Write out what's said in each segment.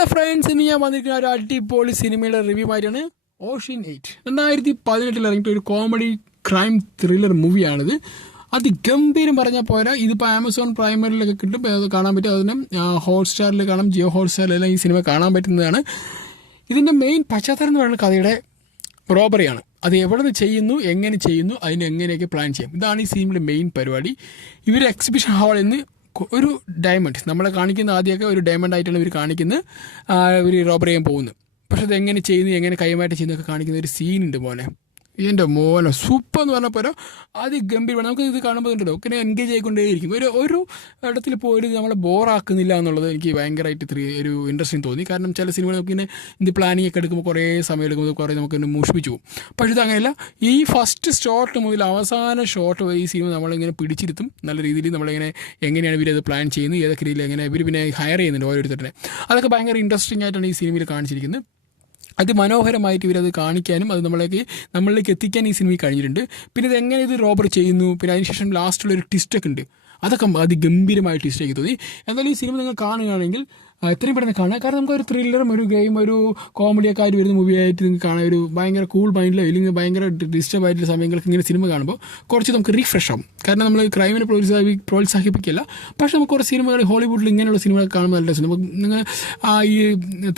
Hello friends, ഇന്ന് ഞാൻ വന്നിരിക്കുന്ന ഒരു അടിപൊളി സിനിമയുടെ റിവ്യൂ ആയിട്ടാണ്. ഓഷ്യൻ 8 2018 ഇറങ്ങിയിട്ട് ഒരു കോമഡി ക്രൈം ത്രില്ലർ മൂവിയാണിത്. അതിഗംഭീരം പറഞ്ഞാൽ പോരാ. ഇതിപ്പോൾ ആമസോൺ പ്രൈമറിലൊക്കെ കിട്ടും, അത് കാണാൻ പറ്റും. അതിന് ഹോട്ട്സ്റ്റാറിൽ കാണാം, ജിയോ ഹോട്ട്സ്റ്റാറിലെല്ലാം ഈ സിനിമ കാണാൻ പറ്റുന്നതാണ്. ഇതിൻ്റെ മെയിൻ പശ്ചാത്തലം എന്ന് പറയുന്ന കഥയുടെ റോബറിയാണ്. അത് എവിടെ നിന്ന് ചെയ്യുന്നു, എങ്ങനെ ചെയ്യുന്നു, അതിന് എങ്ങനെയൊക്കെ പ്ലാൻ ചെയ്യാം, ഇതാണ് ഈ സിനിമയുടെ മെയിൻ പരിപാടി. ഇവർ എക്സിബിഷൻ ഹാളിൽ നിന്ന് ഒരു ഡയമണ്ട് നമ്മളെ കാണിക്കുന്ന, ആദ്യമൊക്കെ ഒരു ഡയമണ്ട് ആയിട്ടാണ് ഇവർ കാണിക്കുന്നത്. ഇവർ റോബറി ചെയ്യാൻ പോകുന്നു. പക്ഷെ അത് എങ്ങനെ ചെയ്യുന്നു, എങ്ങനെ കൈമാറ്റം ചെയ്യുന്നതൊക്കെ കാണിക്കുന്ന ഒരു സീനുണ്ട് മോനെ. എൻ്റെ മോനെ സൂപ്പർ എന്ന് പറഞ്ഞാൽ പോരാ, അതിഗംഭീരമാണ്. നമുക്ക് ഇത് കാണുമ്പോൾ ഉണ്ടല്ലോ ഒക്കെ എൻഗേജ് ആയിക്കൊണ്ടേയിരിക്കും. ഒരു ഇടത്തിൽ പോയിട്ട് നമ്മളെ ബോറാക്കുന്നില്ല എന്നുള്ളത് എനിക്ക് ഭയങ്കരമായിട്ട് ഒരു ഇൻട്രസ്റ്റിംഗ് തോന്നി. കാരണം ചില സിനിമകൾ നമുക്കിങ്ങനെ ഇത് പ്ലാനിങ് ഒക്കെ എടുക്കുമ്പോൾ കുറേ സമയം എടുക്കുമ്പോൾ കുറേ നമുക്ക് മുഷിപ്പിച്ചു പോകും. പക്ഷേ ഇതങ്ങനെയല്ല. ഈ ഫസ്റ്റ് ഷോട്ട് മുതൽ അവസാന ഷോട്ട് വരെ ഈ സിനിമ നമ്മളിങ്ങനെ പിടിച്ചിരുത്തും. നല്ല രീതിയിൽ നമ്മളിങ്ങനെ എങ്ങനെയാണ് ഇവരത് പ്ലാൻ ചെയ്യുന്നത്, ഏതൊക്കെ രീതിയിൽ എങ്ങനെ ഇവർ പിന്നെ ഹയർ ചെയ്യുന്നുണ്ട് ഓരോരുത്തരുടെ, അതൊക്കെ ഭയങ്കര ഇൻട്രസ്റ്റിംഗ് ആയിട്ടാണ് ഈ സിനിമയിൽ കാണിച്ചിരിക്കുന്നത്. അതിമനോഹരമായിട്ട് ഇവരത് കാണിക്കാനും അത് നമ്മളിലേക്ക് എത്തിക്കാൻ ഈ സിനിമയിൽ കഴിഞ്ഞിട്ടുണ്ട്. പിന്നെ ഇത് എങ്ങനെ ഇത് റോബർ ചെയ്യുന്നു, പിന്നെ അതിനുശേഷം ലാസ്റ്റുള്ളൊരു ട്വിസ്റ്റൊക്കെ ഉണ്ട്. അതൊക്കെ അതിഗംഭീരമായ ട്വിസ്റ്റൊക്കെ തോന്നി. എന്തായാലും ഈ സിനിമ നിങ്ങൾ കാണുകയാണെങ്കിൽ എത്രയും പെട്ടെന്ന് കാണുക. കാരണം നമുക്ക് ഒരു ത്രില്ലറും ഒരു ഗെയിം ഒരു കോമഡിയൊക്കെ ആയിട്ട് വരുന്ന മൂവിയായിട്ട് നിങ്ങൾക്ക് കാണാൻ ഒരു ഭയങ്കര കൂൾ മൈൻഡിലോ ഇല്ലെങ്കിൽ ഭയങ്കര ഡിസ്റ്റർബ് ആയിട്ടുള്ള സമയങ്ങൾക്ക് ഇങ്ങനെ സിനിമ കാണുമ്പോൾ കുറച്ച് നമുക്ക് റീഫ്രഷ് ആവും. കാരണം നമ്മൾ ക്രൈമിനെ പ്രോത്സാഹിപ്പിക്കില്ല. പക്ഷേ നമുക്ക് കുറച്ച് സിനിമകൾ ഹോളിവുഡിൽ ഇങ്ങനെയുള്ള സിനിമകൾ കാണുമ്പോൾ നല്ല രസം. നമുക്ക് നിങ്ങൾ ഈ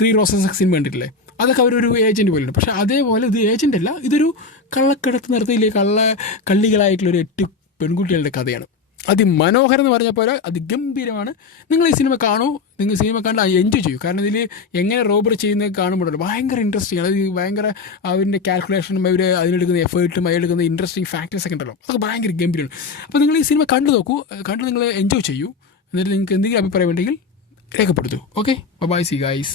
3 Roses സിനിമ കണ്ടിട്ടില്ലേ, അതൊക്കെ അവരൊരു ഏജൻറ്റ് പോലെയുണ്ട്. പക്ഷേ അതേപോലെ ഇത് ഏജൻ്റ് അല്ല, ഇതൊരു കള്ളക്കടത്ത് നടത്തിയില്ലേ കള്ളികളായിട്ടുള്ളൊരു 8 പെൺകുട്ടികളുടെ കഥയാണ്. അതിമനോഹരം എന്ന് പറഞ്ഞാൽ പോലെ അതിഗംഭീരമാണ്. നിങ്ങൾ ഈ സിനിമ കാണൂ, നിങ്ങൾ സിനിമ കണ്ട് എൻജോയ് ചെയ്യൂ. കാരണം ഇതിൽ എങ്ങനെ റോബർ ചെയ്യുന്നത് കാണുമ്പോഴല്ലോ ഭയങ്കര ഇൻട്രസ്റ്റിംഗ് ആണ്. അത് ഭയങ്കര അവരുടെ കാൽക്കുലേഷനും അവർ അതിനെടുക്കുന്ന എഫേർട്ടും അതിലെടുക്കുന്ന ഇൻട്രസ്റ്റിംഗ് ഫാക്ടേഴ്സൊക്കെ ഉണ്ടല്ലോ, അതൊക്കെ ഭയങ്കര ഗംഭീരമാണ്. അപ്പോൾ നിങ്ങൾ ഈ സിനിമ കണ്ടു നോക്കൂ, കണ്ട് നിങ്ങൾ എൻജോയ് ചെയ്യൂ. എന്നിട്ട് നിങ്ങൾക്ക് എന്തെങ്കിലും അഭിപ്രായം ഉണ്ടെങ്കിൽ രേഖപ്പെടുത്തൂ. Okay, bye, see guys.